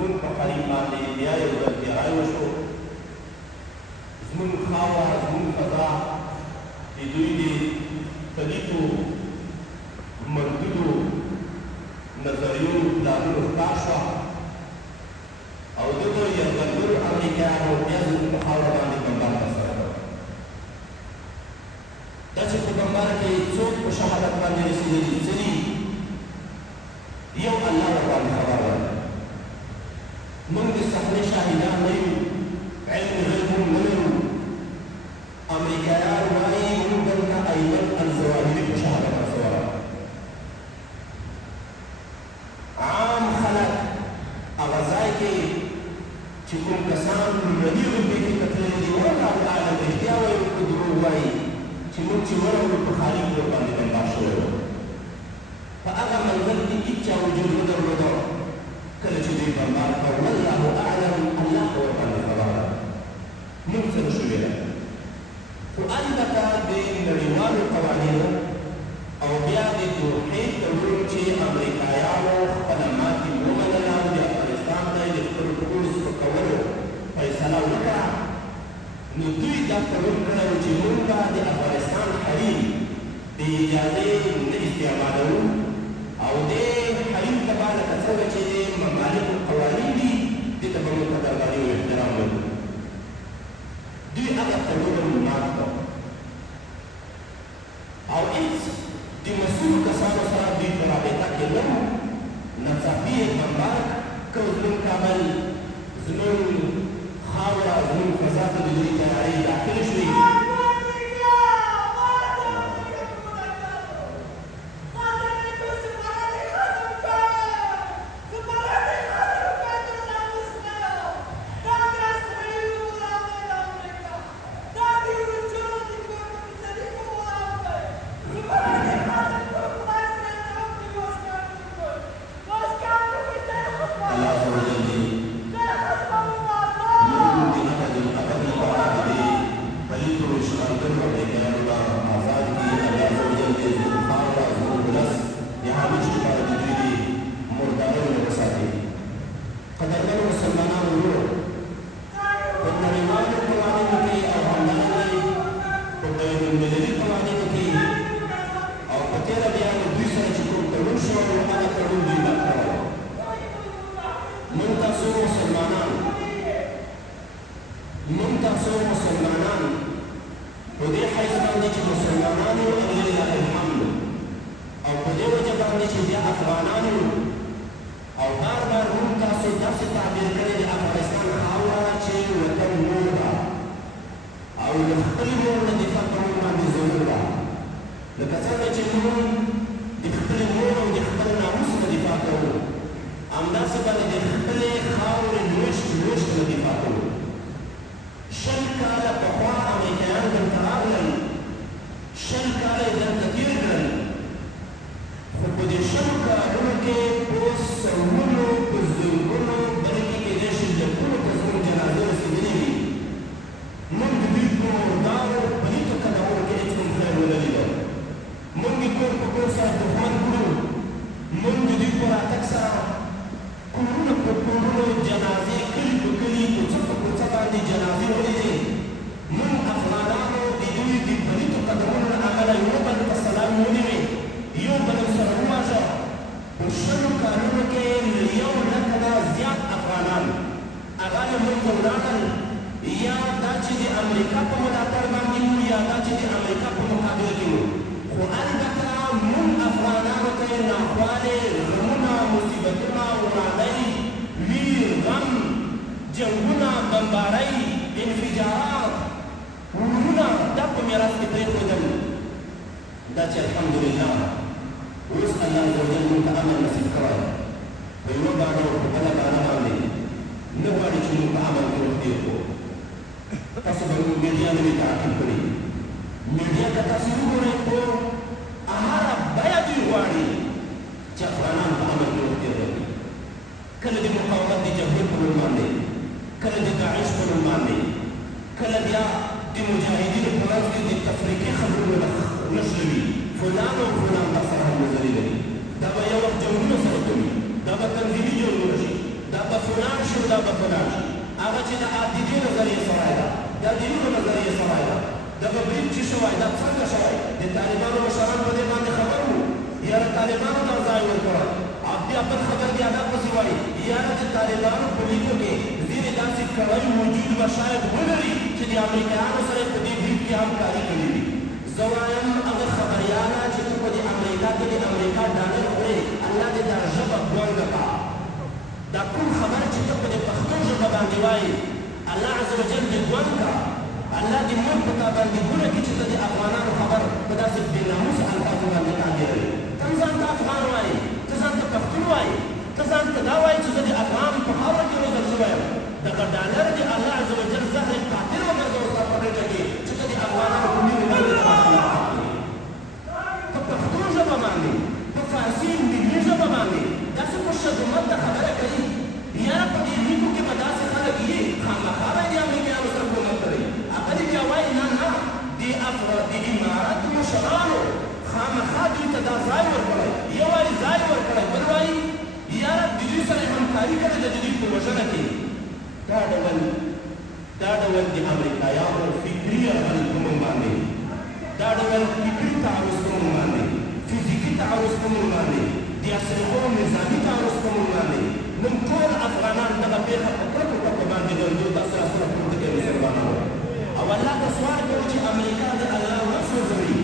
زمون په قریب باندې بیا یو ځل تیاری وشو زمون خاوره زمون فضا د دوی د پلیتو مردودو نظریو پلانونو ښکار شوه او دغو یرغلګرو امریکایانو بیا زموږ په خاوره باندې بمبار ترسره کړ دا چې په بمبار کې څوک په شهادت باندې رسېدلي ځینې یو الله ورباندې خبر ورکړ موږ د صحنې شاهدان نه یو علم غیب موږ نه لرو امریکایان وایي موږ دلته ایمن الظواهري په شهادت رسولی عام خلک هغه ځای کې چې کوم کسان لومړني غربې کې کتلي دي والله اعلم رښتیا وایي که دروغ وایي چې موږ چې ورغلو په خالي کور باندې بمبار شوی و په هغه منظر کې هېچا وجود نه درلوده کله چې دوی بمبار کړ والله اعلم الله خو ورباندې خبر ده موږ څه نه شو ویلی خو البته د نړیوالو قوانینو او بیا د توحید تړون چې امریکایانو خپله ماتې ومنله د افغانستان ته د خپلو ټولو سپکولو فیصله وکړه نو دوی دا تړون کړی و چې موږ به د افغانستان حریم د اجازې نه استعمالوو او دې حریم ته به لکه څنګه چې د ممالکو قوانین دي دې ته به موږ قدرداني او احترام وکړو دوی هغه تړون مات کړ او هېڅ د مسؤلو کسانو سره دوی په رابطه کې نه وو ناڅاپي یې بمبار کړ زموږ کابل زموږ خاوره زموږ فضا ته د دوی تیارۍ داخلې شوې فلان دا به فلان شي هغه چې د عقیدې نظریې سړی ده یا دینونو نظریې سړی ده دغه برید چې شوی دا څنګه شوی د طالبانو مشران په دې باندې خبر وو یاره طالبانو دا ځای ورکړی بیا بل خبر دی هغه پسې وایي یاره د طالبانو په لیکو کې ځینې داسې کړۍ موجود به شاید ولري چې د امریکایانو سره په دې برید کې همکاري کړې وي زه وایم هغه خبریاله چې ته په دې امریکا کې د امریکا ډالر خورې الله دې دا ژبه ګونګه کړه دا کوم خبر چې ته په دې پښتو ژبه باندې وایي الله عز وجل دې ګونګ کړه الله دې موږ په تا باندې ګونه کړي چې ته د افغانانو خبر په داسې بېناموسه الفاظو باندې تعبیروي ته ځان ته افغان وایي ته ځان ته پښتون وایي ته ځان ته دا وایي چې زه د افغان په خاوره کې روزل شوی یم دغه ډالر دې الله عز وجل زهر قاتل وګرځوه ستا په ډډه کې چې ته د افغانانو په مینې باندې په پښتو ژبه باندې په فارسي ملي ژبه باندې داسې په شدومت د خبره کوي یاره په دې لیکو کې به داسې خلک یي خامخا به یې د امریکایانو سره کومک کوي هغه دې بیا وایي نه نه د امارت مشرانو خامخا دوی ته دا ځای ورکړی یو وایي ځای ورکړی بل وایي یاره د دوی سره یې همکاري کړې ده د دوی په وژنه کې دا ډول د امریکایانو فکري یرغل په موږ باندې دا ډول فکري تعرض په موږ باندې فزیکي تعرض په موږ باندې د اسلحو نظامي تعرض په موږ باندې نن ټول افغانان دغه پېښه په کلکو ټکو باندې ګرځو تاسو سره پورته کوي مسلمانانو او الله ته سوال کوي چې امریکا د الله وسوځوي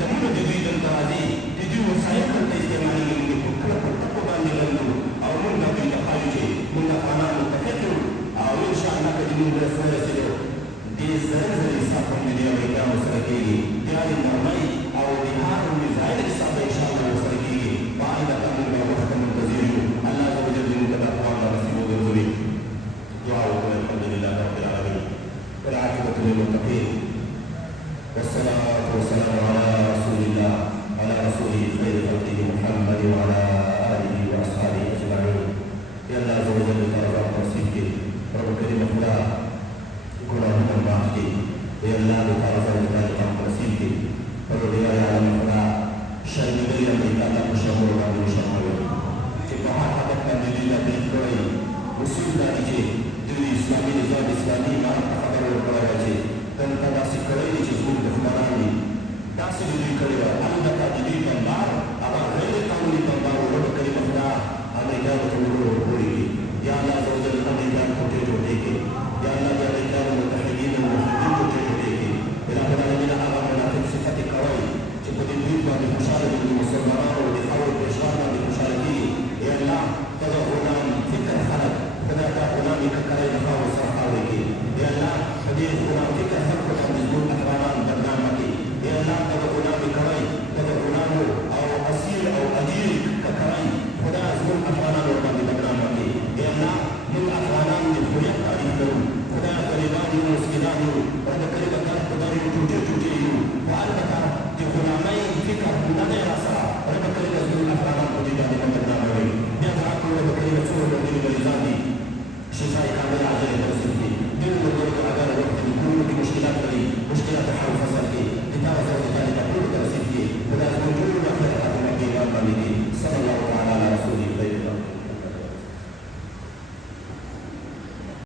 قدمونه د دوی دلته راځي